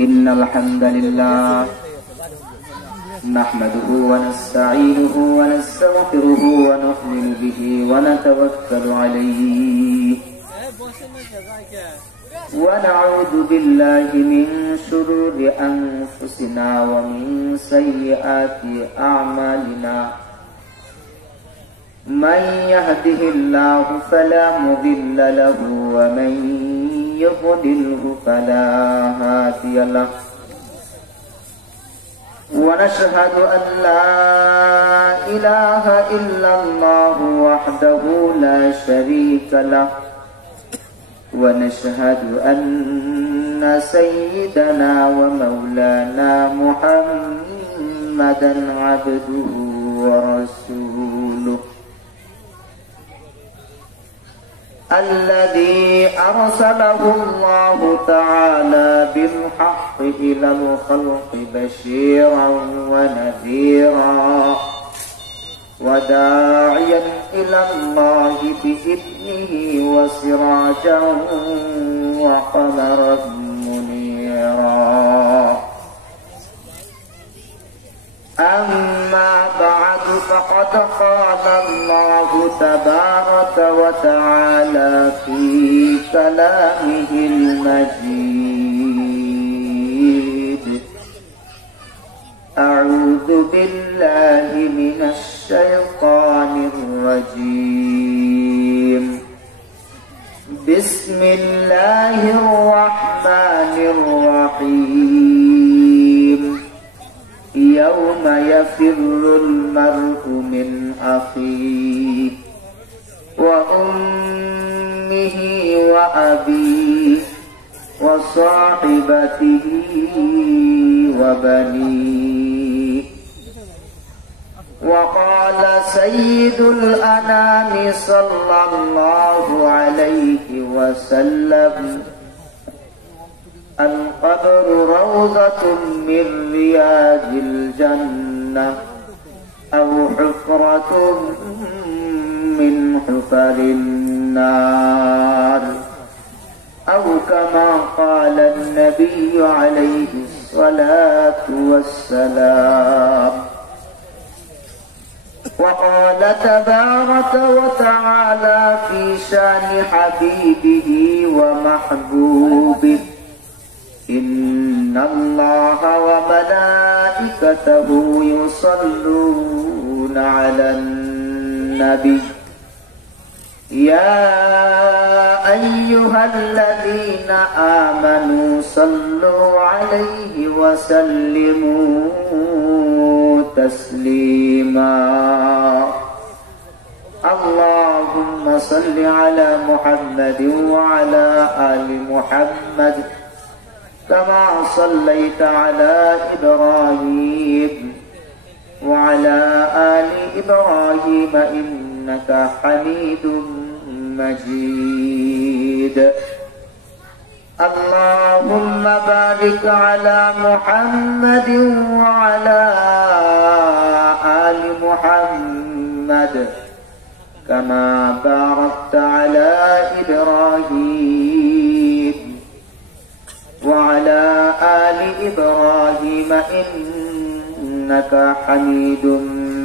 إن الحمد لله نحمده ونستعينه ونستغفره ونؤمن به ونتوكل عليه ونعوذ بالله من شرور أنفسنا ومن سيئات أعمالنا من يهده الله فلا مضل له ومن يضلله فلا هادي له ونشهد أن لا إله إلا الله وحده لا شريك له ونشهد أن سيدنا ومولانا محمدا عبده ورسوله الذي أرسله الله تعالى بالحق إلى الخلق بشيرا ونذيرا وداعيا إلى الله بإذنه وسراجا وقمرا منيرا أما بعد فقد قال الله تبارك وتعالى في كلامه المجيد أعوذ بالله من الشيطان الرجيم بسم الله الرحمن الرحيم يوم يفر المرء من أخيه وأمه وأبيه وصاحبته وبنيه وقال سيد الأنام صلى الله عليه وسلم القبر روضة من رياض الجنة أو حفرة من حفر النار أو كما قال النبي عليه الصلاة والسلام وقال تبارك وتعالى في شان حبيبه ومحبوبه إن الله وملائكته يصلون على النبي يا أيها الذين آمنوا صلوا عليه وسلموا تسليما اللهم صل على محمد وعلى آل محمد كما صليت على إبراهيم وعلى آل إبراهيم إنك حميد مجيد اللهم بارك على محمد وعلى آل محمد كما باركت على إبراهيم وعلى آل إبراهيم إنك حميد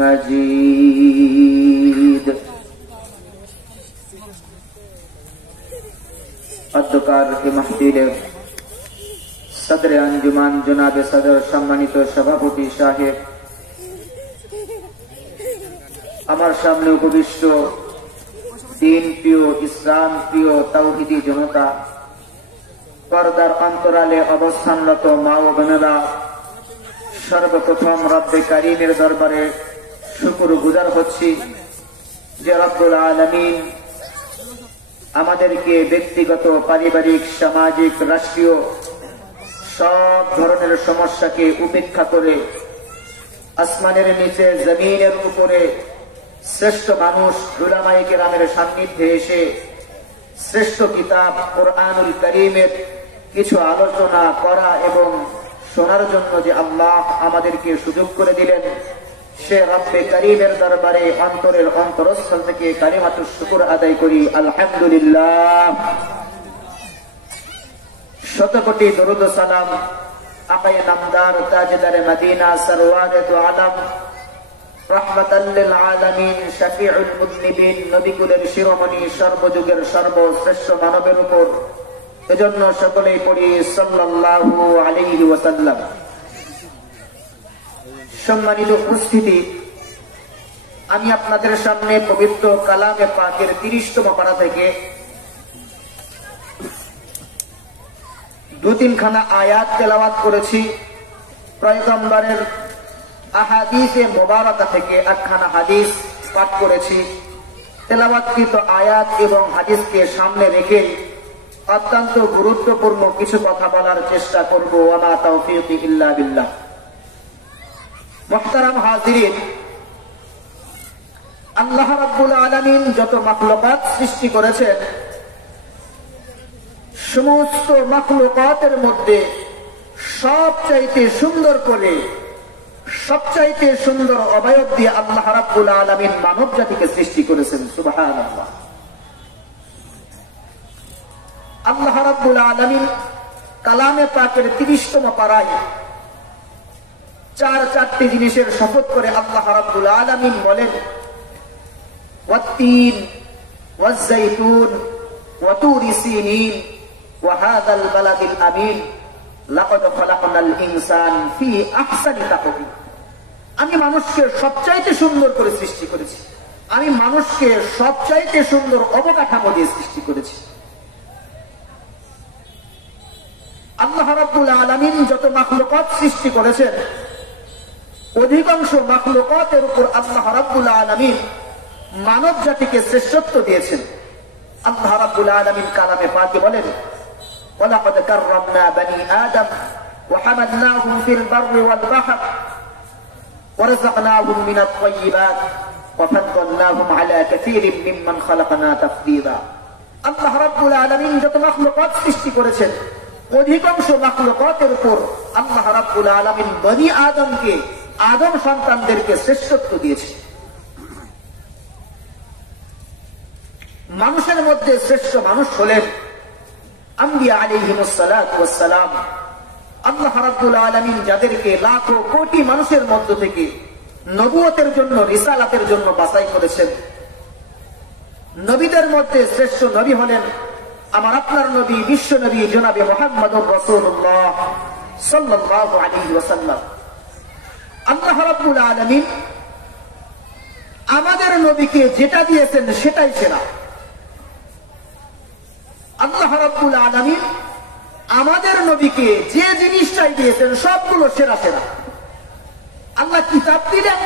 مجيد অধ্যকার এই মাহফিলে সদরে আঞ্জুমান জনাবে সদর সম্মানিত সভাপতি সাহেব, আমার সামনে উপবিষ্ট দিন প্রিয়, ইসলাম প্রিয় তাওহীদি জনতা, পর্দার অন্তরালে অবস্থানরত মা ও বোনেরা, সর্বপ্রথম রব্বে কারীমের দরবারে শুকর গুজার হচ্ছি যে রব্বুল আলামিন আমাদেরকে ব্যক্তিগত, পারিবারিক, সামাজিক, রাষ্ট্রীয় সব ধরনের সমস্যাকে উপেক্ষা করে আসমানের নিচে জমিনের উপরে শ্রেষ্ঠ মানুষ উলামায়ে কেরামের সান্নিধ্যে এসে শ্রেষ্ঠ কিতাব কোরআনুল কারীমের কিছু আলোচনা করা এবং শোনার জন্য যে আল্লাহ আমাদেরকে সুযোগ করে দিলেন, সে রব্বে কারীমের দরবারে অন্তরের অন্তরস্থল থেকে কালিমাতুশ শুকর আদায় করি আলহামদুলিল্লাহ। শত কোটি দরুদ ও সালাম আকায়ে নামদার তাজদারে মদিনা সরওয়ারে দু আলম রাহমাতাল লিল আলামিন শাফিউল মুযনিবিন নবী কুলের শিরোমণি সর্বযুগের সর্বশ্রেষ্ঠ মানবের উপর এজন্য সকলেই পড়ি সাল্লাল্লাহু আলাইহি ওয়াসাল্লাম। সম্মানিত উপস্থিতি, আমি আপনাদের সামনে পবিত্র কালামে পাকের 30তম পারা থেকে 2-3 খানা আয়াত তেলাওয়াত করেছি। পয়গম্বরের আহাদিসে মোবারকা থেকে 1 খানা হাদিস পাঠ করেছি। তেলাওয়াতকৃত আয়াত এবং হাদিসকে সামনে রেখে অত্যন্ত গুরুত্বপূর্ণ কিছু কথা বলার চেষ্টা করব। ওয়া মা তাওফীকি ইল্লা বিল্লাহ। মুহতারাম হাজিরিন, আল্লাহ রাব্বুল আলামিন যত মাখলুকাত সৃষ্টি করেছেন, সমস্ত মাখলুকাতের মধ্যে সবচাইতে সুন্দর করে, সবচাইতে সুন্দর অবয়ব দিয়ে আল্লাহ রাব্বুল আলামিন মানব জাতিকে সৃষ্টি করেছেন। সুবহানাল্লাহ। আল্লাহ রাব্বুল আলামিন কালামে পাকের 30তম পারায় 4টি জিনিসের শপথ করে আল্লাহ রাব্বুল আলামিন বলেন, ওয়াত-তিন ওয়াজ-যাইতুন ওয়া তুরি সিনিন ওয়া হাযাল বালাদিল আমিন লাকাদ খালাকনাল ইনসান ফি আহসানি তাকওয়িম। আমি মানুষকে সবচাইতে সুন্দর করে সৃষ্টি করেছি। আমি মানুষকে সবচাইতে সুন্দর অবকাঠামো দিয়ে সৃষ্টি করেছি। আল্লাহ রাব্বুল আলামিন যত মাখলুকাত সৃষ্টি করেছেন, অধিকাংশ মাখলুকাতের উপর আল্লাহ রাব্বুল আলামিন মানব জাতিকে শ্রেষ্ঠত্ব দিয়েছেন। আল্লাহ রাব্বুল আলামিন কালামে পাকে বলেন, ওয়ালাকাদ কাররামনা বানি আদম ওয়া হামালনাহুম ফিল বাররি ওয়াল বাহর ওয়া রাযাকনাহুম মিনাত তাইয়্যিবাত ওয়া ফাদ্দালনাহুম আলা কাসীরিন মিম্মান খালাকনা তাফদীলা। আল্লাহ রাব্বুল আলামিন যত মাখলুকাত সৃষ্টি করেছেন, অধিকাংশ মাখলুকাতের উপর আল্লাহ রাব্বুল আলামিন বনি আদমকে, আদম সন্তানদেরকে শ্রেষ্ঠত্ব দিয়েছে। মানুষের মধ্যে শ্রেষ্ঠ মানুষ হলেন আম্বিয়া আলাইহিমুস সালাতু ওয়াস সালাম। আল্লাহ রাব্বুল আলামিন যাদেরকে লাখো কোটি মানুষের মধ্য থেকে নবুয়তের জন্য, রিসালাতের জন্য বাছাই করেছেন। নবীদের মধ্যে শ্রেষ্ঠ নবী হলেন আমার আপনার নবী, বিশ্ব নবী জনাবে মুহাম্মদুর রাসূলুল্লাহ সাল্লাল্লাহু আলাইহি ওয়াসাল্লাম। আল্লাহ রাব্বুল আলামিন আমাদের নবীকে যেটা দিয়েছেন সেটাই সেরা। আল্লাহ রাব্বুল আলামিন আমাদের নবীকে যে জিনিসটাই দিয়েছেন সবগুলো সেরা সেরা। আল্লাহ কিতাব দিলেন,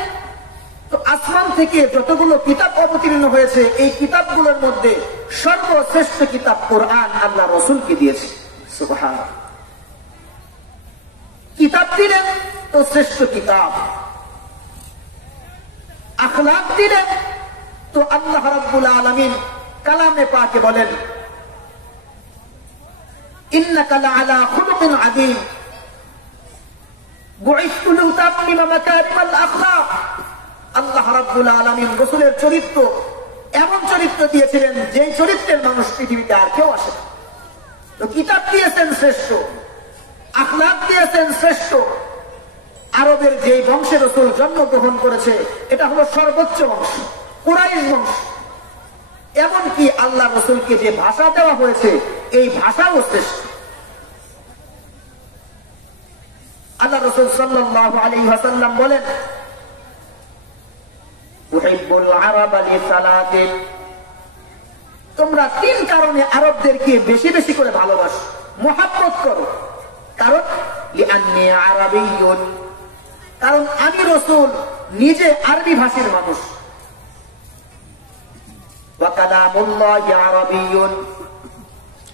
তো আসমান থেকে যতগুলো কিতাব অবতীর্ণ হয়েছে, এই কিতাবগুলোর মধ্যে সর্বশ্রেষ্ঠ কিতাব কোরআন আল্লাহ রাসূলকে দিয়েছে। সুবহানাল্লাহ। কিতাব দিলেন তো শ্রেষ্ঠ কিতাব, আখলাক দিলেন তো আল্লাহ রাব্বুল আলামিন কালামে পাকে বলেন, ইন্নাকা লাআলা খুলুকিন আযীম বুইসতু লিউতাম্মিমা মাকারিমাল আখলাক। আল্লাহ রাব্বুল আলামিন রাসূলের চরিত্র এমন চরিত্র দিয়েছিলেন যে চরিত্রের মানুষ পৃথিবীতে আর কেউ আসে না। তো কিতাব দিয়েছেন শ্রেষ্ঠ, আখলাক দিয়েছেন শ্রেষ্ঠ। আরবের যে বংশে রাসূল জন্মগ্রহণ করেছে এটা হলো সর্বোচ্চ বংশ, কুরাইশ বংশ। এমনকি আল্লাহ রাসূলকে যে ভাষা দেওয়া হয়েছে এই ভাষাও শ্রেষ্ঠ। আল্লাহ রাসূল সাল্লাল্লাহু আলাইহি ওয়াসাল্লাম বলেন, উহিব্বুল আরাবা লিসালাতিন। তোমরা 3 কারণে আরবদেরকে বেশি বেশি করে ভালোবাসো, মুহাব্বত করো। কারণ লিআন্নী আরাবিয়্যুন, কারণ আমি রাসূল নিজে আরবি ভাষীর মানুষ। ওয়া কালামুল্লাহি আরাবিয়্যুন,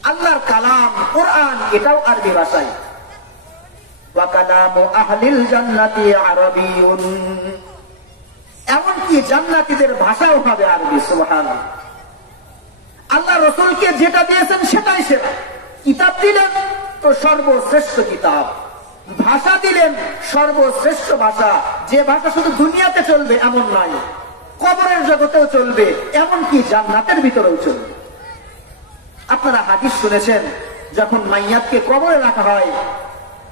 আল্লাহর কালাম কোরআন এটাও আরবি ভাষায়। ওয়া কালামু আহলিল জান্নাতি আরাবিয়্যুন, এমনকি জান্নাতীদের ভাষাও হবে আরবি। সুবহানাল্লাহ। আল্লাহ রাসূলকে যেটা দিয়েছেন সেটাই সেরা। কিতাব দিলেন তো সর্বশ্রেষ্ঠ কিতাব, ভাষা দিলেন সর্বশ্রেষ্ঠ ভাষা। যে ভাষা শুধু দুনিয়াতে চলবে এমন নয়, কবরের জগতেও চলবে, এমনকি জান্নাতের ভিতরেও চলবে। আপনারা হাদিস শুনেছেন, যখন মাইয়াতকে কবরে রাখা হয়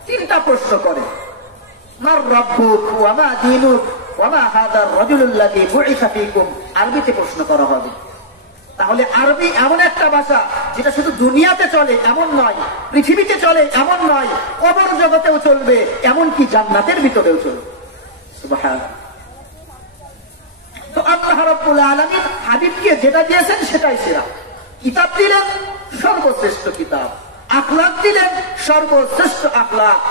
তিনটা প্রশ্ন করে, মার রাব্বুক ওয়া মা দীনুক ওয়া মা হাদার রাজুলুল্লাযী বুইসা ফীকুম। আরবিতে প্রশ্ন করা হবে। তাহলে আরবি এমন একটা ভাষা যেটা শুধু দুনিয়াতে চলে এমন নয়, পৃথিবীতে চলে এমন নয়, কবর জগতেও চলবে, এমনকি জান্নাতের ভিতরেও চলবে। সুবহানাল্লাহ। তো আল্লাহ রাব্বুল আলামিন হাবিবকে যেটা দিয়েছেন সেটাই সেরা। কিতাব দিলেন সর্বশ্রেষ্ঠ কিতাব, আখলাক দিলেন সর্বশ্রেষ্ঠ আখলাক,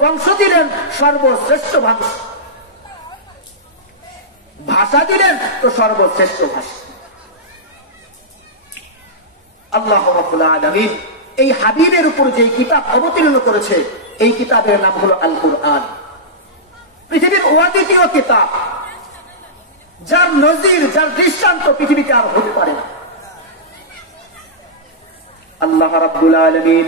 বংশ দিলেন সর্বশ্রেষ্ঠ বংশ, ভাষা দিলেন তো সর্বশ্রেষ্ঠ ভাষা। আল্লাহ রাব্বুল আলামিন এই হাবিবের উপর যে কিতাব অবতীর্ণ করেছে, এই কিতাবের নাম হলো আল কুরআন। পৃথিবীর অদ্বিতীয় কিতাব, যার নজির, যার দৃষ্টান্ত পৃথিবীতে আর হতে পারে না। আল্লাহ রাব্বুল আলামিন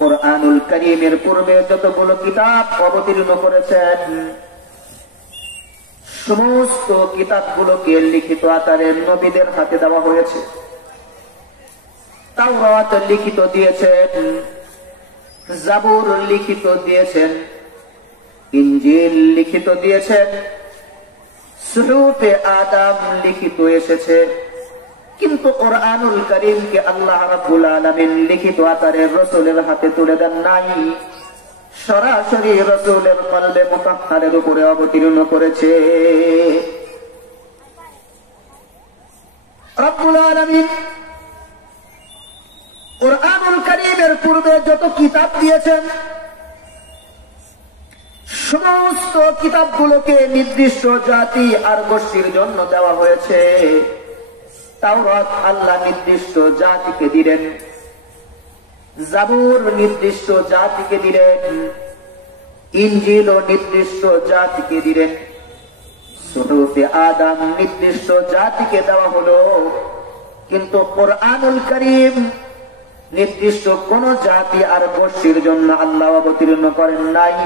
কুরআনুল কারীমের পূর্বে যতগুলো কিতাব অবতীর্ণ করেছেন, সমস্ত কিতাবগুলোকে লিখিত আকারে নবীদের হাতে দেওয়া হয়েছে। তাওরাত লিখিত দিয়েছেন, জাবুর লিখিত দিয়েছেন, ইনজিল লিখিত দিয়েছেন, সুহুফে আদম লিখিত এসেছে। কিন্তু কুরআনুল কারীমকে আল্লাহ রাব্বুল আলামিন লিখিত আকারে রাসূলের হাতে তুলে দেন নাই, সরাসরি রাসূলের কলবে মুতাহহারের উপরে অবতীর্ণ করেছে। রব্বুল আলামিন কুরআনুল কারীমের পূর্বে যত কিতাব দিয়েছেন, সমস্ত কিতাবগুলোকে নির্দিষ্ট জাতি আর গোষ্ঠীর জন্য দেওয়া হয়েছে। তাওরাত আল্লাহ নির্দিষ্ট জাতিকে দিলেন, জাবুর নির্দিষ্ট জাতিকে দিলেন, ইনজিল নির্দিষ্ট জাতিকে দিলেন, সুহুফে আদম নির্দিষ্ট জাতিকে দেওয়া হলো। কিন্তু কুরআনুল কারীম নির্দিষ্ট কোন জাতি আর গোষ্ঠীর জন্য আল্লাহ অবতীর্ণ করেন নাই,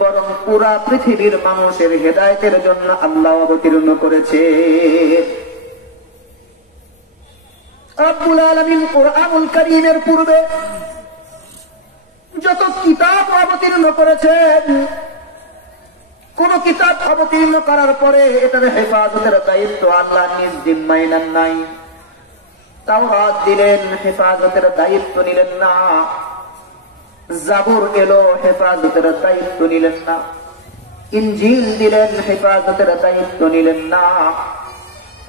বরং পুরা পৃথিবীর মানুষের হেদায়েতের জন্য আল্লাহ অবতীর্ণ করেছে। রব্বুল আলামিন কুরআনুল কারীমের পূর্বে যত কিতাব অবতীর্ণ করেছেন, কোন কিতাব অবতীর্ণ করার পরে এটার হেফাজতের দায়িত্ব আল্লাহ নিজ জিম্মায় নেন নাই। তাওরাত দিলেন, হেফাজতের দায়িত্ব নিলেন না। জাবুর এলো, হেফাজতের দায়িত্ব নিলেন না। ইনজিল দিলেন, হেফাজতের দায়িত্ব নিলেন না।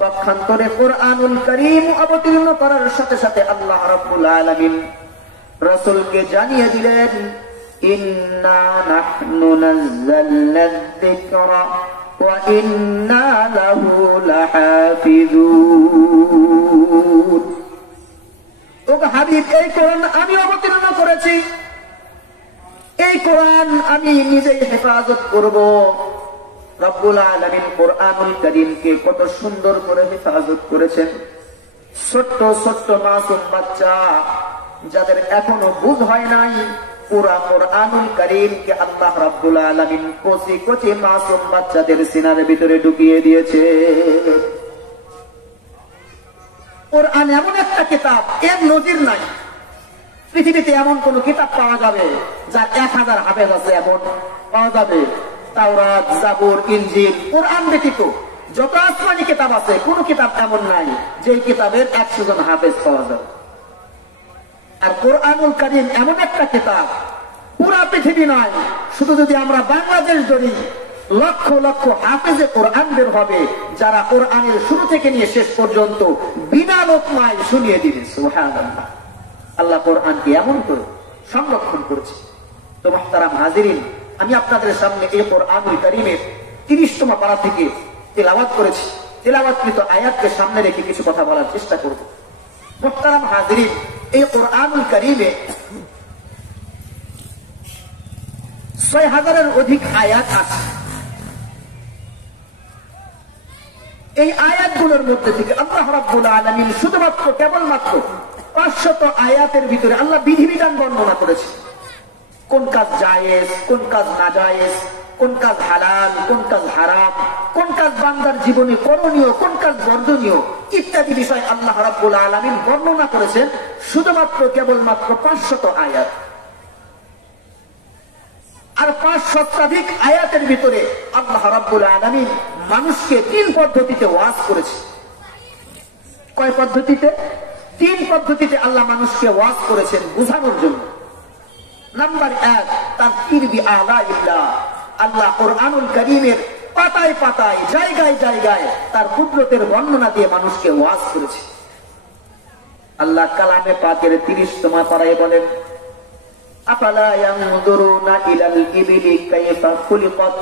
পক্ষান্তরে কুরআনুল কারীম অবতীর্ণ করার সাথে সাথে আল্লাহ রাব্বুল আলামিন রাসূলকে জানিয়ে দিলেন, ইন্না নাহনু নাযালনা যিকরা ওয়া ইন্না লাহু লাহাফিজুন। ও হাবিব, এই কোরআন আমি অবতীর্ণ করেছি, এই কোরআন আমি নিজেই হেফাজত করব। রব্বুল আলামিন কুরআনুল কারীমকে কত সুন্দর করে হেফাজত করেছেন। ছোট্ট ছোট্ট মাসুম বাচ্চা, যাদের এখনো বুঝ হয় নাই, পুরা কুরআনুল কারীমকে আল্লাহ রাব্বুল আলামিন কচি কচি মাসুম বাচ্চাদের সিনার ভিতরে ঢুকিয়ে দিয়েছে। কুরআন এমন একটা কিতাব, এর নজির নাই। পৃথিবীতে এমন কোন কিতাব পাওয়া যাবে যার 1000 হাফেজ আছে, এমন পাওয়া যাবে? তাওরাত, জাবুর, ইনজিল, কুরআন ব্যতীত যত আসমানি কিতাব আছে, কোন কিতাব এমন নাই যে কিতাবের 100 জন হাফেজ পাওয়া যাবে। আর কুরআনুল কারীম এমন একটা কিতাব, পুরা পৃথিবী নয়, শুধু যদি আমরা বাংলাদেশ ধরি, লক্ষ লক্ষ হাফেজে কোরআন বের হবে, যারা কোরআনের শুরু থেকে নিয়ে শেষ পর্যন্ত বিনা লোকমায় শুনিয়ে দিবে। সুবহানাল্লাহ। আল্লাহ কোরআনকে এমন করে সংরক্ষণ করেছে। তো মুহতারাম হাজিরিন, আমি আপনাদের সামনে এই কুরআনুল কারীমের 30তম পারা থেকে তেলাওয়াত করেছি। তেলাওয়াতকৃত আয়াতকে সামনে রেখে কিছু কথা বলার চেষ্টা করব। মুহতারাম হাজিরিন, এই কুরআনুল কারীমে 6000-এর অধিক আয়াত আছে। এই আয়াতগুলোর মধ্যে থেকে আল্লাহ রাব্বুল আলামিন শুধুমাত্র কেবলমাত্র 500 আয়াতের ভিতরে আল্লাহ বিধিবিধান বর্ণনা করেছে। কোন কাজ জায়েজ, কোন কাজ নাজায়েজ, কোন কাজ হালাল, কোন কাজ হারাম, কোন কাজ বান্দার জীবনে করণীয়, কোন কাজ বর্জনীয় ইত্যাদি বিষয় আল্লাহ রাব্বুল আলামিন বর্ণনা করেছেন শুধুমাত্র কেবলমাত্র 500 আয়াত। আর 5 শতাধিক আয়াতের ভিতরে আল্লাহ রাব্বুল আলামিন মানুষকে 3 পদ্ধতিতে ওয়াজ করেছে। কয় পদ্ধতিতে? 3 পদ্ধতিতে আল্লাহ মানুষকে ওয়াজ করেছেন বোঝানোর জন্য। নাম্বার 1, তাযকির বিআলাইল্লাহ। আল্লাহ কোরআনুল কারীমের পাতায় পাতায়, জায়গায় জায়গায় তার কুদরতের বর্ণনা দিয়ে মানুষকে ওয়াজ করেছে। আল্লাহ কালামে পাকের 30তম পারায় বলেন, আফালা ইয়ানজুরুনা ইলাল ইবিলি কাইফা খুলিকাত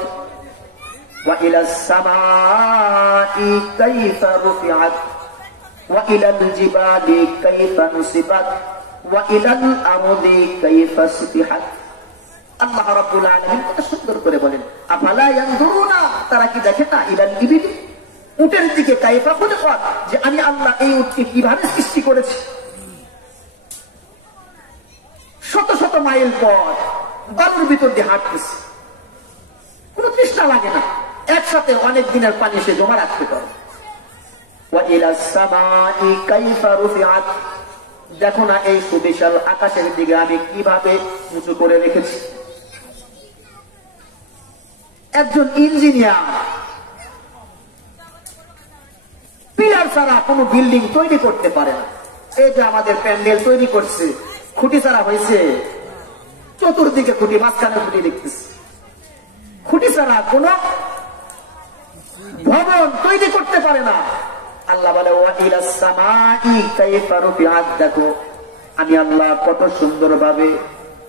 ওয়া ইলাস সামাই কাইফা রুফিআত ওয়া ইলাল জিবালি কাইফা নুসিবাত ওয়া ইলাল আরদি কাইফা সুতিহাত। আল্লাহ রাব্বুল আলামিন কত সুন্দর করে বলেন, আফালা ইয়ানজুরুনা, তারা কি দেখে না, ইলাল ইবিলি, উটের দিকে, কাইফা খুলিকাত, যে আমি আল্লাহ এই উটকে কিভাবে সৃষ্টি করেছি। শত শত মাইল পথ বালুর ভিতর দিয়ে হাঁটতেছে, কোন তৃষ্ণা লাগে না, একসাথে অনেক দিনের পানি সে জমা রাখতে পারে। ওয়া ইলাস সামাই কাইফা রুফিআত, দেখো না এই সুবিশাল আকাশের দিকে আমি কিভাবে উঁচু করে রেখেছি। একজন ইঞ্জিনিয়ার পিলার ছাড়া কোন বিল্ডিং তৈরি করতে পারে না। এই যে আমাদের প্যান্ডেল তৈরি করছে, খুঁটি ছাড়া হয়েছে, চতুর্দিকে খুঁটি, মাঝখানে খুঁটি দেখতেছে, খুঁটি ছাড়া কোন ভবন তৈরি করতে পারে না। আল্লাহ বলে, ওয়া ইলাস সামাই কাইফা রুফিআত, দেখো আমি আল্লাহ কত সুন্দর ভাবে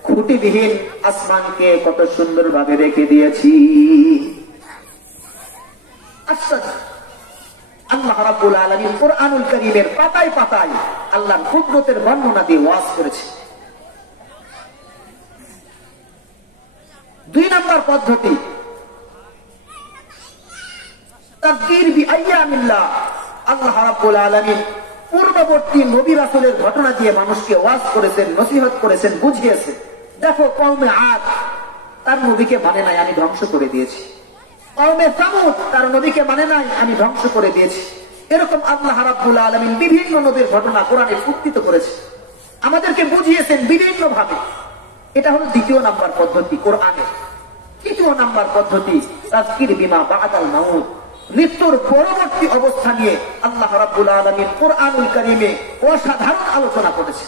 খুঁটিবিহীন আসমানকে কত সুন্দর ভাবে রেখে দিয়েছি। আশ্চর্য! আল্লাহ রাব্বুল আলামিন কোরআনুল কারীমের পাতায় পাতায় আল্লাহর কুদরতের বর্ণনা দিয়ে ওয়াজ করেছে। 2 নম্বর পদ্ধতি, তাযকির বিআইয়ামিল্লাহ। আল্লাহ রাব্বুল আলামিন পূর্ববর্তী নবী রাসূলের ঘটনা দিয়ে মানুষকে ওয়াজ করেছেন, নসিহত করেছেন, বুঝিয়েছেন। দেখো কওমে আদ তার নবীকে মানে নাই, আমি ধ্বংস করে দিয়েছি। কওমে সামুদ তার নবীকে মানে নাই, আমি ধ্বংস করে দিয়েছি। এরকম আল্লাহ রাব্বুল আলামিন বিভিন্ন নবীর ঘটনা কোরআনে উদ্ধৃত করেছে, আমাদেরকে বুঝিয়েছেন বিভিন্ন ভাবে। এটা হলো 2 নাম্বার পদ্ধতি কোরআনের। 3 নাম্বার পদ্ধতি, তাযকির বিমা বা'দাল মাউত। মৃত্যুর পরবর্তী অবস্থা নিয়ে আল্লাহ রাব্বুল আলামিন কোরআনুল কারীমে অসাধারণ আলোচনা করেছে।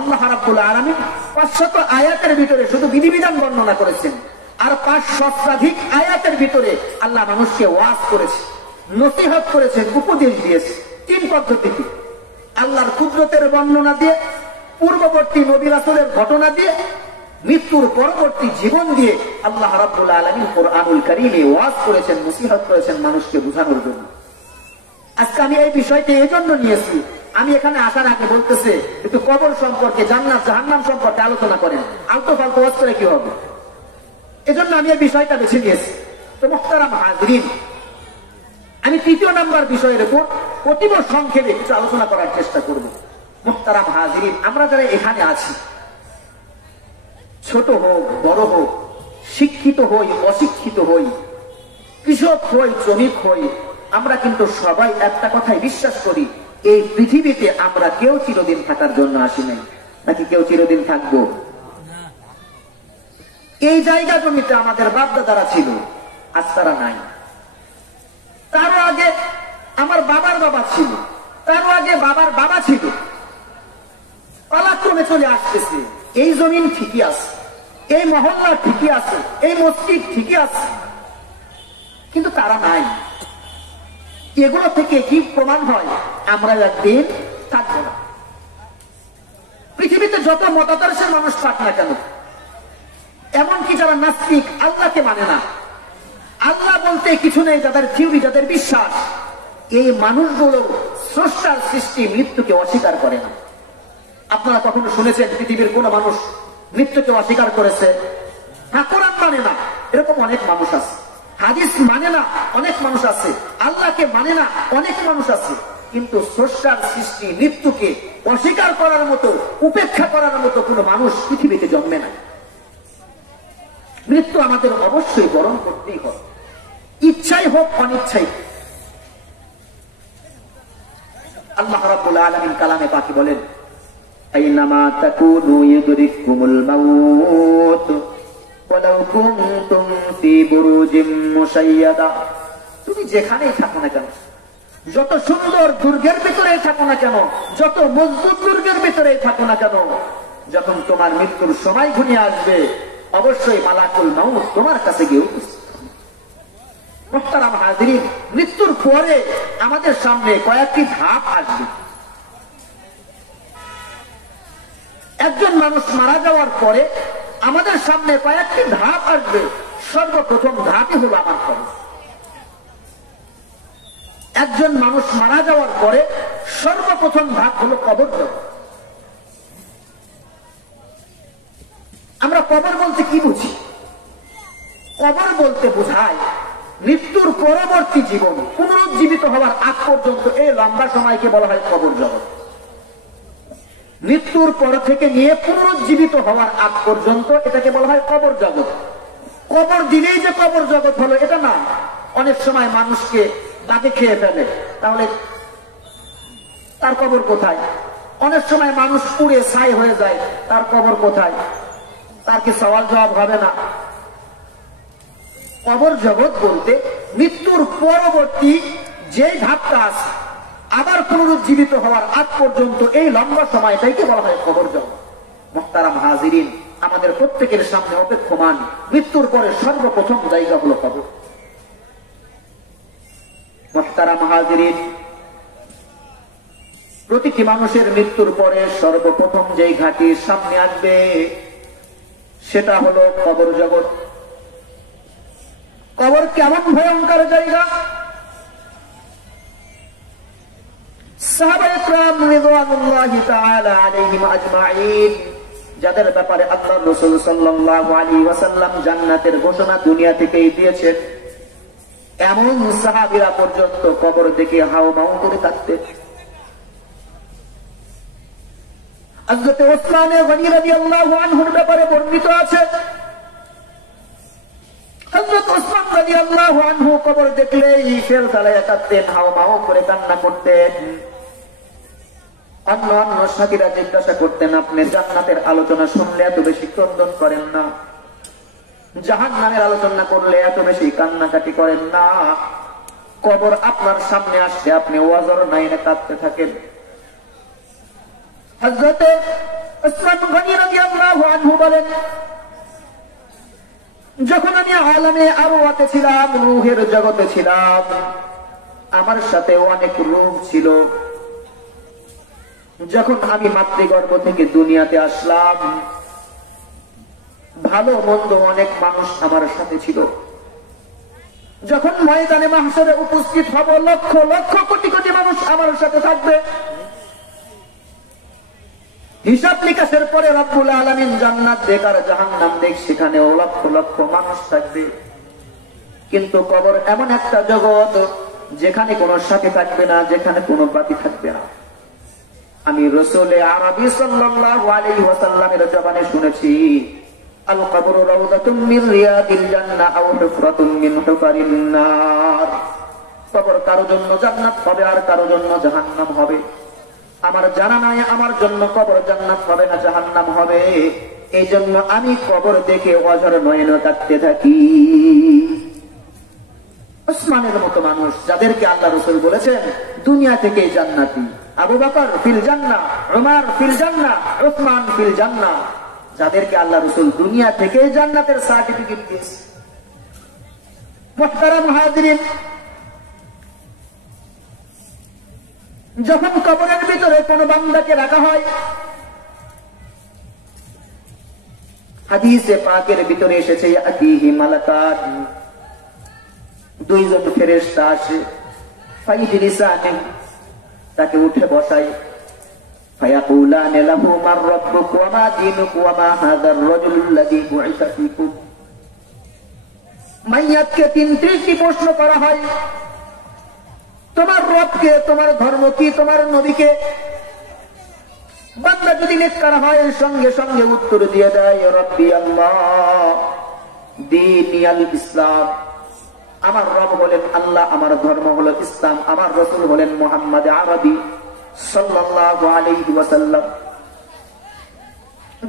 আল্লাহ রাব্বুল আলামিন 500 আয়াতের ভিতরে শুধু বিধিবিধান বর্ণনা করেছেন, আর 5 শতাধিক আয়াতের ভিতরে আল্লাহ মানুষকে ওয়াজ করেছে, নসিহত করেছেন, উপদেশ দিয়েছে। 3 পদ্ধতিতে, আল্লাহর কুদরতের বর্ণনা দিয়ে, পূর্ববর্তী নবী রাসূলের ঘটনা দিয়ে, মৃত্যুর পরবর্তী জীবন দিয়ে আল্লাহ রাব্বুল আলামিন কোরআনুল কারীমে ওয়াজ করেছেন, নসিহত করেছেন মানুষকে বোঝানোর জন্য। আজকে আমি এই বিষয়টা এজন্য নিয়েছি, আমি এখানে আসার আগে বলতেছে একটু কবর সম্পর্কে, জান্নাত জাহান্নাম সম্পর্কে আলোচনা করেন, আলতো ফালতো ওয়াজ করে কি হবে, এজন্য আমি এই বিষয়টা বেছে নিয়েছি। তো মুহতারাম হাজিরিন, আমি 3 নাম্বার বিষয়ের উপর অতীব সংক্ষেপে কিছু আলোচনা করার চেষ্টা করব। মুহতারাম হাজিরিন, আমরা যারা এখানে আছি, ছোট হোক বড় হোক, শিক্ষিত হই অশিক্ষিত হই, কৃষক হই শ্রমিক হই, আমরা কিন্তু সবাই একটা কথাই বিশ্বাস করি, এই পৃথিবীতে আমরা কেউ চিরদিন থাকার জন্য আসি নাই। নাকি কেউ চিরদিন থাকবো? এই জায়গা জমিতে আমাদের বাপ-দাদারা ছিল, আজ তারা নাই। তারও আগে আমার বাবার বাবা ছিল, তারও আগে বাবার বাবা ছিল, পালাক্রমে চলে আসতেছে। এই জমিন ঠিকই আছে, এই মহল্লা ঠিকই আছে, এই মসজিদ ঠিকই আছে, কিন্তু তারা নাই। এগুলো থেকে কি প্রমাণ হয়? আমরা একদিন থাকবো না। পৃথিবীতে যত মতাদর্শের মানুষ থাক না কেন, এমনকি যারা নাস্তিক, আল্লাহকে মানে না, আল্লাহ বলতে কিছু নেই, যাদের থিওরি, যাদের বিশ্বাস, এই মানুষগুলো স্রষ্টার সৃষ্টি মৃত্যুকে অস্বীকার করে না। আপনারা কখনো শুনেছেন পৃথিবীর কোন মানুষ মৃত্যুকে অস্বীকার করেছে? হ্যাঁ, কোরআন মানে না, এরকম অনেক মানুষ আছে। হাদিস মানে না, অনেক মানুষ আছে। আল্লাহকে মানে না, অনেক মানুষ আছে। কিন্তু স্রষ্টার সৃষ্টি মৃত্যুকে অস্বীকার করার মতো, উপেক্ষা করার মতো কোন মানুষ পৃথিবীতে জন্মে না। মৃত্যু আমাদের অবশ্যই বরণ করতেই হবে। ইচ্ছাই হোক অনিচ্ছাই। আল্লাহ রাব্বুল আলামিন কালামে পাকি বলেন, আইনামা তাকুনু ইউদরিকুমুল মাউত ওয়ালাউ কুনতুম ফি বুরুজিম মুশাইয়াদা। তুমি যেখানেই থাকো না কেন, যত সুন্দর দুর্গের ভিতরেই থাকো না কেন, যত মজবুত দুর্গের ভিতরেই থাকো না কেন, যখন তোমার মৃত্যুর সময় ঘনিয়ে আসবে অবশ্যই মালাকুল মাউত তোমার কাছে গিয়ে উপস্থিত। মুহতারাম হাজিরিন, মৃত্যুর পরে আমাদের সামনে কয়েকটি ধাপ আসবে। একজন মানুষ মারা যাওয়ার পরে আমাদের সামনে কয়েকটি ধাপ আসবে। সর্বপ্রথম ধাপই হলো আমার কবর। একজন মানুষ মারা যাওয়ার পরে সর্বপ্রথম ধাপ হলো কবর দেওয়া। আমরা কবর বলতে কি বুঝি? কবর বলতে বোঝায় মৃত্যুর পরবর্তী জীবন, পুনরুজ্জীবিত হওয়ার আগ পর্যন্ত এই লম্বা সময়কে বলা হয় কবর জগৎ। মৃত্যুর পর থেকে নিয়ে পুনরুজ্জীবিত হওয়ার আগ পর্যন্ত এটাকে বলা হয় কবর জগৎ। কবর দিলেই যে কবর জগৎ হলো এটা না। অনেক সময় মানুষকে বাঘে খেয়ে ফেলে, তাহলে তার কবর কোথায়? অনেক সময় মানুষ পুড়ে ছাই হয়ে যায়, তার কবর কোথায়? তার কি সওয়াল জবাব হবে না? কবর জগৎ বলতে মৃত্যুর পরবর্তী যে ধাপটা আছে, আবার পুনরুজ্জীবিত হওয়ার আগ পর্যন্ত এই লম্বা সময়টাইকে বলা হয় কবর জগৎ। মুহতারাম হাজিরিন, আমাদের প্রত্যেকের সামনে অপেক্ষমান মৃত্যুর পরে সর্বপ্রথম জায়গা হলো কবর। মুহতারাম হাজিরিন, প্রতিটি মানুষের মৃত্যুর পরে সর্বপ্রথম যেই ঘাটির সামনে আসবে সেটা হলো কবর জগৎ। কবর কেমন ভয়ঙ্কর জায়গা! সাহাবায়ে কেরাম রিদওয়ানুল্লাহি তাআলা আলাইহিম আজমাইন, যাদের ব্যাপারে আল্লাহর রাসূল সাল্লাল্লাহু আলাইহি ওয়াসাল্লাম জান্নাতের ঘোষণা দুনিয়া থেকেই দিয়েছেন, এমন সাহাবীরা পর্যন্ত কবর দেখে হাওমাও করে থাকতেন। হযরত ওসমান গনি রাদিয়াল্লাহু আনহুর ব্যাপারে বর্ণিত আছে, হযরত ওসমান রাদিয়াল্লাহু আনহু কবর দেখলেই ফেল চালায়া কাঁদতেন, হাওমাও করে কান্না করতেন। অন্য সাথীরা জিজ্ঞাসা করতেন, আপনি জান্নাতের আলোচনা শুনলে এত বেশি ক্রন্দন করেন না, জাহান্নামের আলোচনা করলে এত বেশি কান্নাকাটি করেন না, কবর আপনার সামনে আসলে আপনি ওয়াজর নাইনে কাঁদতে থাকেন। হযরত ওসমান গনি রাদিয়াল্লাহু আনহু বলেন, যখন আমি আলামে আরওয়াতে ছিলাম, রূহের জগতে ছিলাম, আমার সাথে অনেক রূহ ছিল। যখন আমি মাতৃগর্ভ থেকে দুনিয়াতে আসলাম, ভালো মন্দ অনেক মানুষ আমার সাথে ছিল। যখন ময়দানে মাহশরে উপস্থিত হব, লক্ষ লক্ষ কোটি কোটি মানুষ আমার সাথে থাকবে। হিসাব নিকাশের পরে রব্বুল আলামিন জান্নাত দেখ আর জাহান্নাম দেখ, সেখানেও লক্ষ লক্ষ মানুষ থাকবে। কিন্তু কবর এমন একটা জগৎ যেখানে কোনো সাথী থাকবে না, যেখানে কোনো বাতি থাকবে না। আমি রাসূলে আরবি সাল্লাল্লাহু আলাইহি ওয়াসাল্লামের জবানে শুনেছি, আল কবরু রাউদাতুম মিন রিয়াদিল জান্নাহ আও হুফরাতুম মিন হুফারিন নার। কবর কারো জন্য জান্নাত হবে আর কারো জন্য জাহান্নাম হবে। আমার জানা নাই আমার জন্য কবর জান্নাত হবে না জাহান্নাম হবে, এই জন্য আমি কবর দেখে অঝর নয়নে কাঁদতে থাকি। ওসমানের মতো মানুষ, যাদেরকে আল্লাহ রাসূল বলেছেন দুনিয়া থেকে জান্নাতি, আবু বকর ফিল জান্নাহ, উমর ফিল জান্নাহ, উসমান ফিল জান্নাহ, যাদেরকে আল্লাহ রাসূল দুনিয়া থেকে জান্নাতের সার্টিফিকেট দিয়েছে। মুহতারাম হাজিরিন, যখন কবরের ভিতরে কোন বান্দাকে রাখা হয়, হাদিসে পাকের ভিতরে এসেছে, ইয়াতিহি মালাকাত, দুইজন ফেরেশতা আসে, ফাইজলিসানে, তাকে উঠে বসায়, ফায়াকুলানে লাহু মার রাব্বুক ওয়া মা দীনুক ওয়া মা হাযার রাজুলুল্লাযী বুইসা ফীকুম। মাইয়াতকে ৩৩টি প্রশ্ন করা হয়, তোমার রবকে, তোমার ধর্ম কি, তোমার নবীকে। বান্দা যদি নেককার হয় সঙ্গে সঙ্গে উত্তর দিয়ে দেয়, রব্বি আল্লাহ, দীনি আল ইসলাম, আমার রব হলেন আল্লাহ, আমার ধর্ম হলো ইসলাম, আমার রাসূল হলেন মুহাম্মদ আরবি সাল্লাল্লাহু আলাইহি ওয়াসাল্লাম।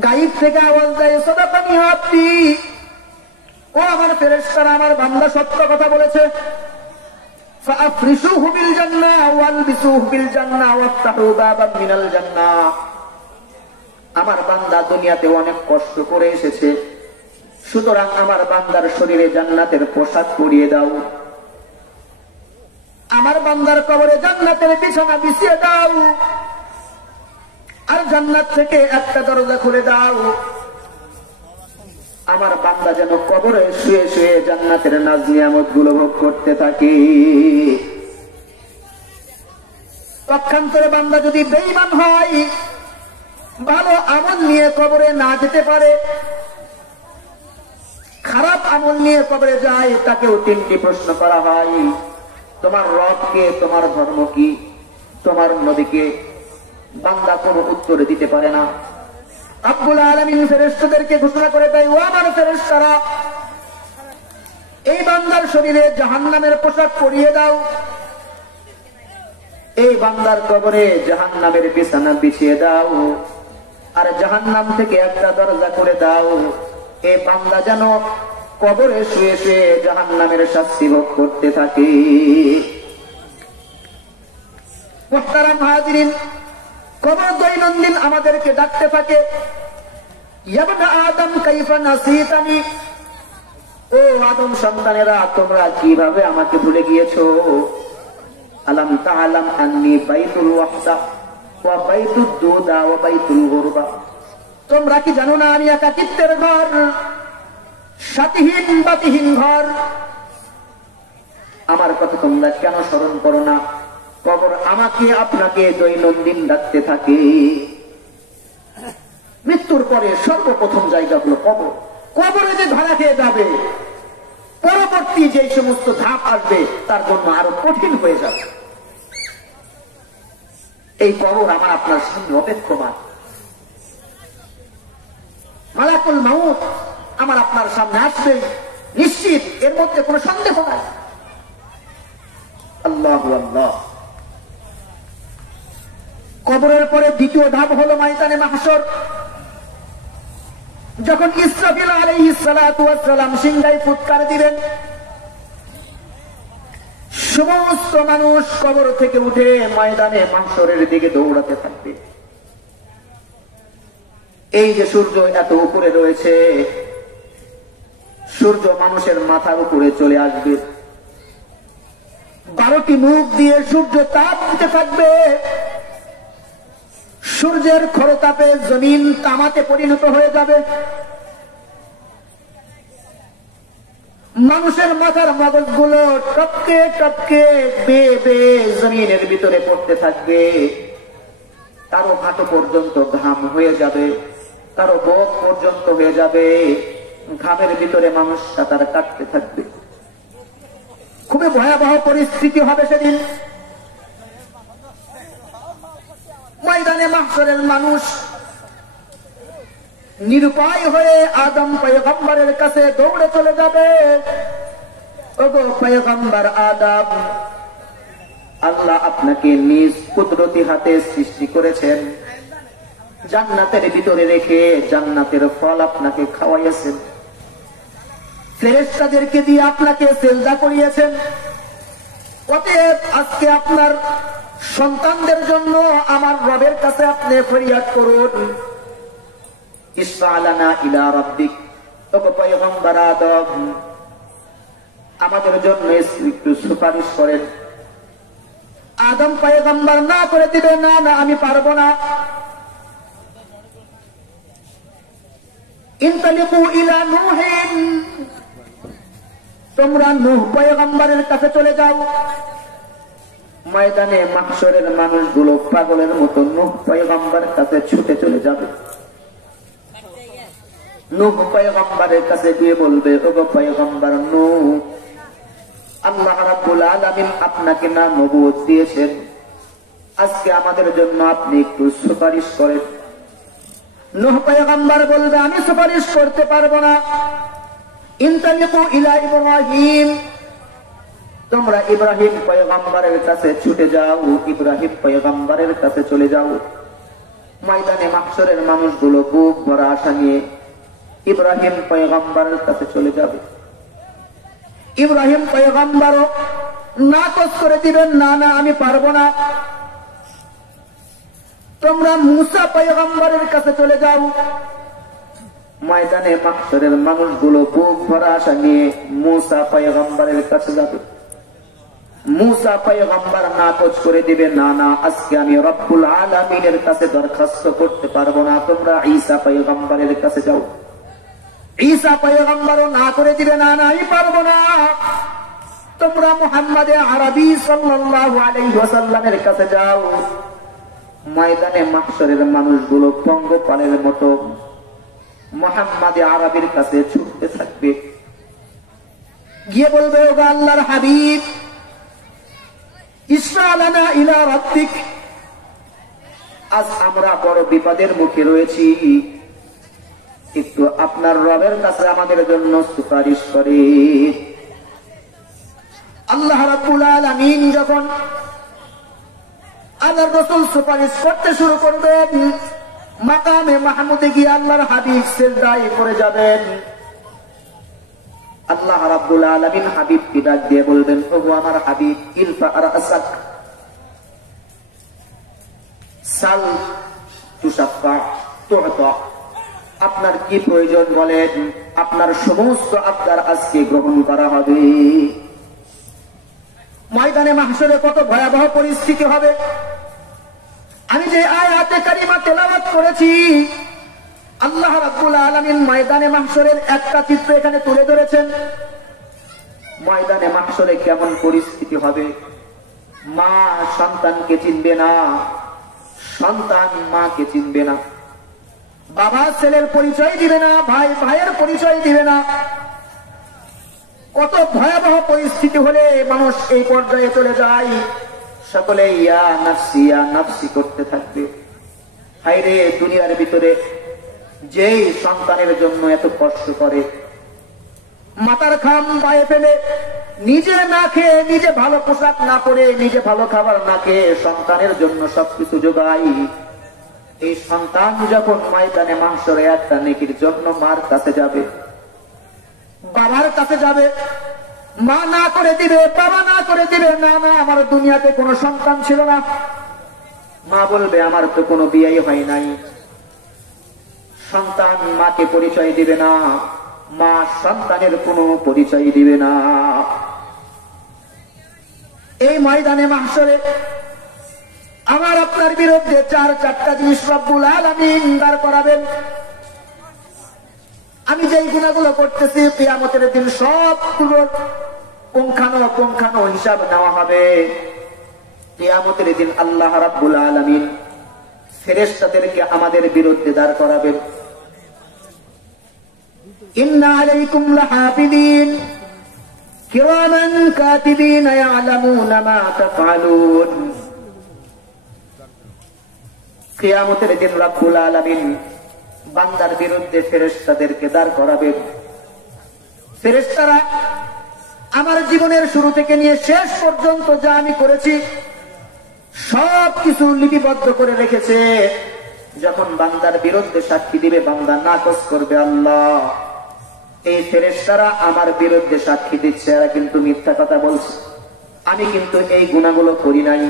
গায়েব থেকে আওয়াজ দেয় সাদাকানি আব্দি, ও আমার ফেরেশতারা, আমার বান্দা সত্য কথা বলেছে। ফাআফরিশুহু বিল জান্নাহ ওয়ালবিসুহু বিল জান্নাহ ওয়াফতাহু বাবাম মিনাল জান্নাহ। আমার বান্দা দুনিয়াতে অনেক কষ্ট করে এসেছে, সুতরাং আমার বান্দার শরীরে জান্নাতের পোশাক পরিয়ে দাও, আমার বান্দার কবরে জান্নাতের বিছানা বিছিয়ে দাও, আর জান্নাত থেকে একটা দরজা খুলে দাও, আমার বান্দা যেন কবরে শুয়ে শুয়ে জান্নাতের নাজ নিয়ামত গুলো ভোগ করতে থাকে। পক্ষান্তরে বান্দা যদি বেঈমান হয়, ভালো আমল নিয়ে কবরে না যেতে পারে, খারাপ আমল নিয়ে কবরে যায়, তাকেও তিনটি প্রশ্ন করা হয়, তোমার রব কে, তোমার ধর্ম কি, তোমার নবীকে? বান্দা কোনো উত্তর দিতে পারে না। রব্বুল আলামিন ফেরেশতাদেরকে ঘোষণা করে দেয়, ও আমার ফেরেশতারা, এই বান্দার শরীরে জাহান্নামের পোশাক পরিয়ে দাও, এই বান্দার কবরে জাহান্নামের বিছানা বিছিয়ে দাও, আর জাহান্নাম থেকে একটা দরজা করে দাও, এই বান্দা যেন কবরে শুয়ে শুয়ে জাহান্নামের শাস্তি ভোগ করতে থাকে। মুহতারাম হাজিরিন, কবর দৈনন্দিন আমাদেরকে ডাকতে থাকে, ইয়া আদম কাইফা নাসিতানি, ও আদম সন্তানেরা, তোমরা কিভাবে আমাকে ভুলে গিয়েছো? আলাম তাআলাম আন্নী বাইতুল ওয়াহদা ওয়া বাইতুদ দুদা ওয়া বাইতুল গুরবা, তোমরা কি জানো না আমি একাকিত্বের ঘর, সাথীহীন বাতিহীন ঘর? আমার কথা তোমরা কেন স্মরণ করো না? কবর আমাকে আপনাকে দৈনন্দিন ডাকতে থাকে। মৃত্যুর পরে সর্বপ্রথম জায়গা হলো কবর। কবরে যে ধরা খেয়ে যাবে, পরবর্তী যে সমস্ত ধাপ আসবে তার জন্য আরো কঠিন হয়ে যাবে। এই কবর আমার আপনার সামনে অপেক্ষমান। মালাকুল মাউত আমার আপনার সামনে আসবে নিশ্চিত, এর মধ্যে কোনো সন্দেহ নাই। আল্লাহু আল্লাহ। কবরের পরে দ্বিতীয় ধাপ হলো ময়দানে মাহশর। যখন ইসরাফিল আলাইহিস সালাতু ওয়াস সালাম সিংহায় ফুৎকার দিবেন, সমস্ত মানুষ কবর থেকে উঠে ময়দানে মাহশরের দিকে দৌড়াতে থাকবে। এই যে সূর্য এত উপরে রয়েছে, সূর্য মানুষের মাথার উপরে চলে আসবে, 12টি মুখ দিয়ে সূর্য তাপ দিতে থাকবে। সূর্যের খরতাপে জমিন তামাতে পরিণত হয়ে যাবে। মানুষের মাথার মগজগুলো টপকে টপকে বেয়ে বেয়ে জমিনের ভিতরে পড়তে থাকবে। কারো হাঁটু পর্যন্ত ঘাম হয়ে যাবে, কারো বুক পর্যন্ত হয়ে যাবে। ঘামের ভিতরে মানুষ সাঁতার কাটতে থাকবে। খুবই ভয়াবহ পরিস্থিতি হবে সেদিন। ময়দানে মাহশরের মানুষ নিরুপায় হয়ে আদম পয়গম্বরের কাছে দৌড়ে চলে যাবে। ওগো পয়গম্বর আদম, আল্লাহ আপনাকে নিজ কুদরতি হাতে সৃষ্টি করেছেন, জান্নাতের ভিতরে রেখে জান্নাতের ফল আপনাকে খাওয়াইয়েছেন, ফেরেশতাদেরকে দিয়ে আপনাকে সেজদা করিয়েছেন। অতএব আজকে আপনার সন্তানদের জন্য আমার রবের কাছে আপনি ফরিয়াদ করুন। ইসফালানা ইলা রাব্বিক, ওগো পয়গম্বর আদম, আমাদের জন্য একটু সুপারিশ করেন। আদম পয়গম্বর না করে দিবে, না না আমি পারবো না। ইনতালিকু ইলা নূহিন, তোমরা নূহ পয়গম্বরের কাছে চলে যাও। ময়দানে মাহশরের মানুষগুলো পাগলের মতো নূহ পয়গম্বরের কাছে ছুটে চলে যাবে। নূহ পয়গম্বরের কাছে গিয়ে বলবে, ওগো পয়গম্বর নূহ, আল্লাহ রাব্বুল আলামিন আপনাকে না নবুয়ত দিয়েছেন, আজকে আমাদের জন্য আপনি একটু সুপারিশ করেন। নূহ পয়গম্বর বলবে, আমি সুপারিশ করতে পারবো না। ইনতালিকু ইলা ইব্রাহিম, তোমরা ইব্রাহিম পয়গম্বরের কাছে ছুটে যাও, ইব্রাহিম পয়গম্বরের কাছে চলে যাও। ময়দানে মাহশরের মানুষগুলো বুক ভরা আশা নিয়ে ইব্রাহিম পয়গম্বরের কাছে চলে যাবে। ইব্রাহিম পয়গম্বরও নাকচ করে দিবেন, না না আমি পারবো না। তোমরা মুসা পয়গম্বরের কাছে চলে যাও। ময়দানে মাহশরের মানুষগুলো বুক ভরা আশা নিয়ে মুসা পয়গম্বরের কাছে যাবে। মুসা পয়গম্বর নাকচ করে দিবে, না না আজকে আমি রব্বুল আলামিনের কাছে দরখাস্ত করতে পারবো না, তোমরা ঈসা পয়গম্বরের কাছে যাও। ঈসা পয়গম্বরও না করে দিবে, না না আমি পারবো না, তোমরা মুহাম্মদ আরবি সাল্লাল্লাহু আলাইহি ওয়াসাল্লামের কাছে যাও। ময়দানে মাহশরের মানুষগুলো পঙ্গপালের মতো মুহাম্মদ আরবির কাছে ছুটতে থাকবে, গিয়ে বলবে ও আল্লাহর হাবিব ইশরা লানা ইলা রাব্বিক, আজ আমরা বড় বিপদের মুখে রয়েছি, একটু আপনার রবের কাছে আমাদের জন্য সুপারিশ করে। আল্লাহ রাব্বুল আলামিন যখন আল্লাহর রাসূল সুপারিশ করতে শুরু করবেন, মাকামে মাহমুদে গিয়ে আল্লাহর হাবিব সিজদায় পড়ে যাবেন। আল্লাহ রাব্বুল আলামিন হাবিবকে ডাক দিয়ে বলবেন, ওগো আমার হাবিব ইরফা রাসাক সাল তুশাফা তু'তা, আপনার কি প্রয়োজন বলেন, আপনার সমস্ত আবদার আজকে গ্রহণ করা হবে। ময়দানে মাহশরে কত ভয়াবহ পরিস্থিতি হবে। আমি যে আয়াতে কারিমা তেলাওয়াত করেছি, আল্লাহ রাব্বুল আলামিন ময়দানে মাহশরের একটা চিত্র এখানে তুলে ধরেছেন। ময়দানে মাহশরে কেমন পরিস্থিতি হবে, মা সন্তানকে চিনবে না, সন্তান মাকে চিনবে না, বাবা ছেলের পরিচয় দিবে না, ভাই ভাইয়ের পরিচয় দিবে না। কত ভয়াবহ পরিস্থিতি হলে মানুষ এই পর্যায়ে চলে যায়, সকলে ইয়া নাফসি করতে থাকবে। হায়রে দুনিয়ার ভিতরে যেই সন্তানের জন্য এত কষ্ট করে, মাথার ঘাম পায়ে ফেলে, নিজে না খেয়ে, নিজে ভালো পোশাক না পরে, নিজে ভালো খাবার না খেয়ে সন্তানের জন্য সবকিছু যোগায়, এই সন্তান যখন ময়দানে মাহশরে একটা নেকির জন্য মার কাছে যাবে, বাবার কাছে যাবে, মা না করে দিবে, বাবা না করে দিবে, না না আমার দুনিয়াতে কোনো সন্তান ছিল না। মা বলবে আমার তো কোনো বিয়েই হয় নাই। সন্তান মাকে পরিচয় দিবে না, মা সন্তানের কোনো পরিচয় দিবে না। এই ময়দানে মাহশরে আমার আপনার বিরুদ্ধে চারটা জিনিস রব্বুল আলামিন দাঁড় করাবেন। আমি যেই গুনাহগুলো করতেছি কিয়ামতের দিন সবগুলোর পুঙ্খানো হিসাব নেওয়া হবে। কিয়ামতের দিন আল্লাহ রাব্বুল আলামিন ফেরেশতাদেরকে আমাদের বিরুদ্ধে দাঁড় করাবেন। ইন্না আলাইকুম লাহাফিদিন কিরামান কাতিবিন ইয়ালামুনা মা তাফআলুন। কিয়ামতের দিন রব্বুল আলামিন বান্দার বিরুদ্ধে ফেরেশতাদেরকে দাঁড় করাবেন। ফেরেশতারা আমার জীবনের শুরু থেকে নিয়ে শেষ পর্যন্ত যা আমি করেছি সবকিছু লিপিবদ্ধ করে রেখেছে। যখন বান্দার বিরুদ্ধে সাক্ষী দিবে, বান্দা নাকচ করবে, আল্লাহ এই ফেরেশতারা আমার বিরুদ্ধে সাক্ষী দিচ্ছে, এরা কিন্তু মিথ্যা কথা বলছে, আমি কিন্তু এই গুনাহগুলো করি নাই।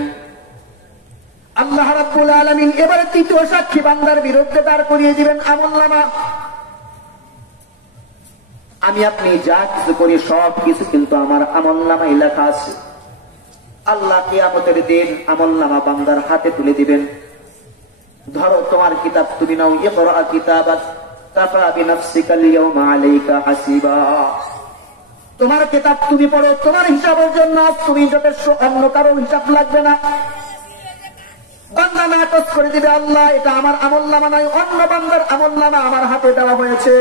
আল্লাহ রাব্বুল আলামিন এবারে তৃতীয় সাক্ষী বান্দার বিরুদ্ধে দাঁড় করিয়ে দিবেন আমলনামা। আমি আপনি যা কিছু করি সব কিছু কিন্তু আমার আমলনামায় লেখা আছে। আল্লাহ কিয়ামতের দিন আমলনামা বান্দার হাতে তুলে দিবেন। ধরো তোমার কিতাব তুমি নাও, ইকরা কিতাবাক কাফা বিনাফসিকাল ইয়াওমা আলাইকা হাসিবা। তোমার কিতাব তুমি পড়ো, তোমার হিসাবের জন্য তুমি যথেষ্ট, অন্য কারো হিসাব লাগবে না। বান্দা নাকচ করে দিবে, আল্লাহ এটা আমার আমলনামা নয়, অন্য বান্দার আমলনামা আমার হাতে দেওয়া হয়েছে।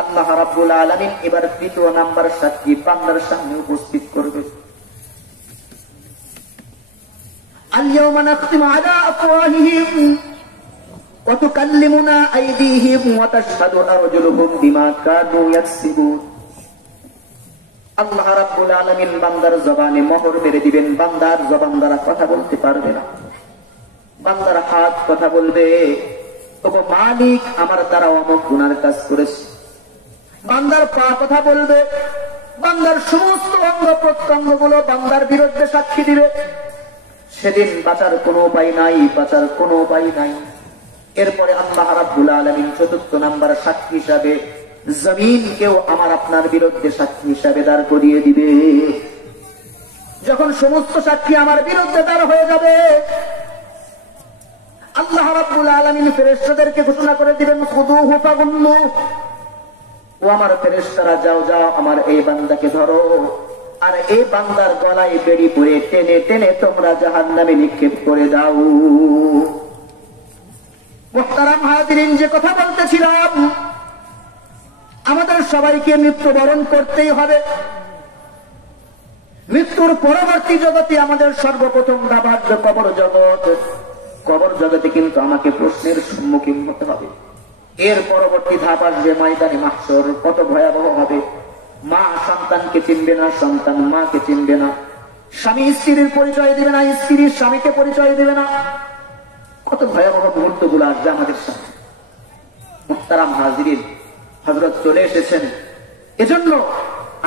আল্লাহ রাব্বুল আলামিন এবার তৃতীয় নাম্বার সাক্ষী বান্দার সামনে উপস্থিত করবে। আল-ইয়াওমা নাখতিমু আলা আফওয়াহিহিম ওয়া তুকাল্লিমুনা আইদিহিম ওয়া তাশহাদু আরজুলুহুম বিমা কানু ইয়াকসিবুন। আল্লাহ রাব্বুল আলামিন বান্দার জবানে মোহর মেরে দিবেন, বান্দার জবান দ্বারা কথা বলতে পারবে না। বান্দার হাত কথা বলবে, ওগো মালিক আমার দ্বারা অমুক গুনার কাজ করেছে। বান্দার পা কথা বলবে, বান্দার সমস্ত অঙ্গ প্রত্যঙ্গ গুলো বান্দার বিরুদ্ধে সাক্ষী দিবে। সেদিন বাঁচার কোনো উপায় নাই, বাঁচার কোনো উপায় নাই। এরপরে আল্লাহ রাব্বুল আলামিন চতুর্থ নাম্বার সাক্ষী হিসাবে জমিনকেও আমার আপনার বিরুদ্ধে সাক্ষী হিসাবে দাঁড় করিয়ে দিবে। যখন সমস্ত সাক্ষী আমার বিরুদ্ধে দাঁড় হয়ে যাবে, আল্লাহ রাব্বুল আলামিন ফেরেশতাদেরকে ঘোষণা করে দিবেন, খুযুহু ফাগুল্লু, ও আমার ফেরেশতারা যাও যাও আমার এই বান্দাকে ধরো, আর এই বান্দার গলায় বেড়ি পরে টেনে টেনে তোমরা জাহান্নামে নিক্ষেপ করে দাও। মুহতারাম হাজিরিন, যে কথা বলতেছিলাম, আমাদের সবাইকে মৃত্যুবরণ করতেই হবে। মৃত্যুর পরবর্তী জগতে আমাদের সর্বপ্রথম দাবাজ্য কবর জগৎ। কবর জগতে কিন্তু আমাকে প্রশ্নের সম্মুখীন হতে হবে। এর পরবর্তী ধাপ আসবে ময়দানে মাহশর। কত ভয়াবহ হবে! মা সন্তানকে চিনবে না, সন্তান মাকে চিনবে না, স্বামী স্ত্রীর পরিচয় দিবে না, স্ত্রী স্বামীকে পরিচয় দিবে না। কত ভয়াবহ মুহূর্ত গুলো আসবে আমাদের সামনে। মুহতারাম হাজিরিন, হযরত চলে এসেছেন। এজন্য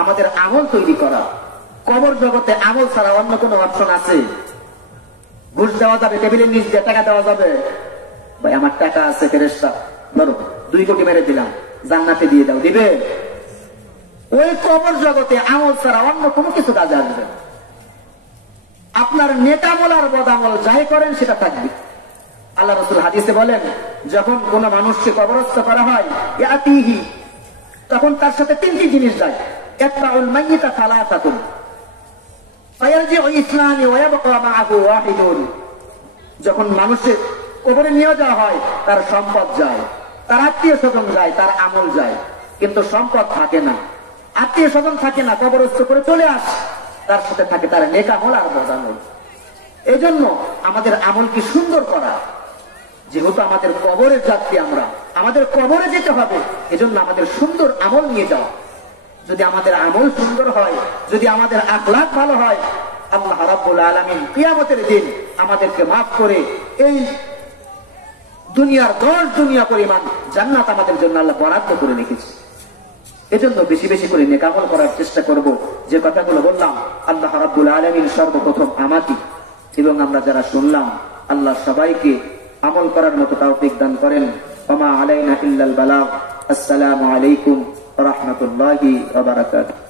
আমাদের আমল তৈরি করা। কবর জগতে আমল ছাড়া অন্য কোনো অপশন আছে? ঘুষ দেওয়া যাবে, টেবিলের নিচ দিয়ে টাকা দেওয়া যাবে? ভাই আমার টাকা আছে, ফেরেশতা ধরো 2 কোটি মেরে দিলাম, জান্নাতে দিয়ে দাও, দিবে? ওই কবর জগতে আমল ছাড়া অন্য কোনো কিছু কাজে আসবে। আপনার নেক আমল আর বদ আমল যাই করেন সেটা থাকবে। আল্লাহ রাসূল হাদিসে বলেন, যখন কোন মানুষকে কবরস্থ করা হয়, ইয়াতিহি, তখন তার সাথে 3টি জিনিস যায়। ইয়াতবাউল মাইয়িতা সালাসাতুন, ফায়ারজিউ ইসনানি ওয়া ইয়াবকা মাআহু ওয়াহিদুন। যখন মানুষের কবরে নিয়ে যাওয়া হয়, তার সম্পদ যায়, তার আত্মীয় স্বজন যায়, তার আমল যায়, কিন্তু সম্পদ থাকে না, আত্মীয় স্বজন থাকে না। কবরস্থ করে চলে আসে, তার সাথে থাকে তার নেক আমল আর বদ আমল। এই জন্য আমাদের আমলকে সুন্দর করা। যেহেতু আমাদের কবরের যাত্রী আমরা, আমাদের কবরে যেতে হবে, এজন্য আমাদের সুন্দর আমল নিয়ে যাওয়া। যদি আমাদের আমল সুন্দর হয়, যদি আমাদের আখলাক ভালো হয়, আল্লাহ রাব্বুল আলামিন কিয়ামতের দিন আমাদেরকে মাফ করে এই দুনিয়ার 10 দুনিয়া পরিমাণ জান্নাত আমাদের জন্য আল্লাহ বরাদ্দ করে রেখেছে। এজন্য বেশি বেশি করে নেক আমল করার চেষ্টা করব। যে কথাগুলো বললাম, আল্লাহ রাব্বুল আলামিন সর্বপ্রথম আমাকে এবং আমরা যারা শুনলাম, আল্লাহ সবাইকে আমল করার মতো তৌফিক দান করেন। ওয়া মা আলাইনা ইল্লাল বালাগ। আসসালামু আলাইকুম ওয়া রাহমাতুল্লাহি ওয়া বারাকাতুহু।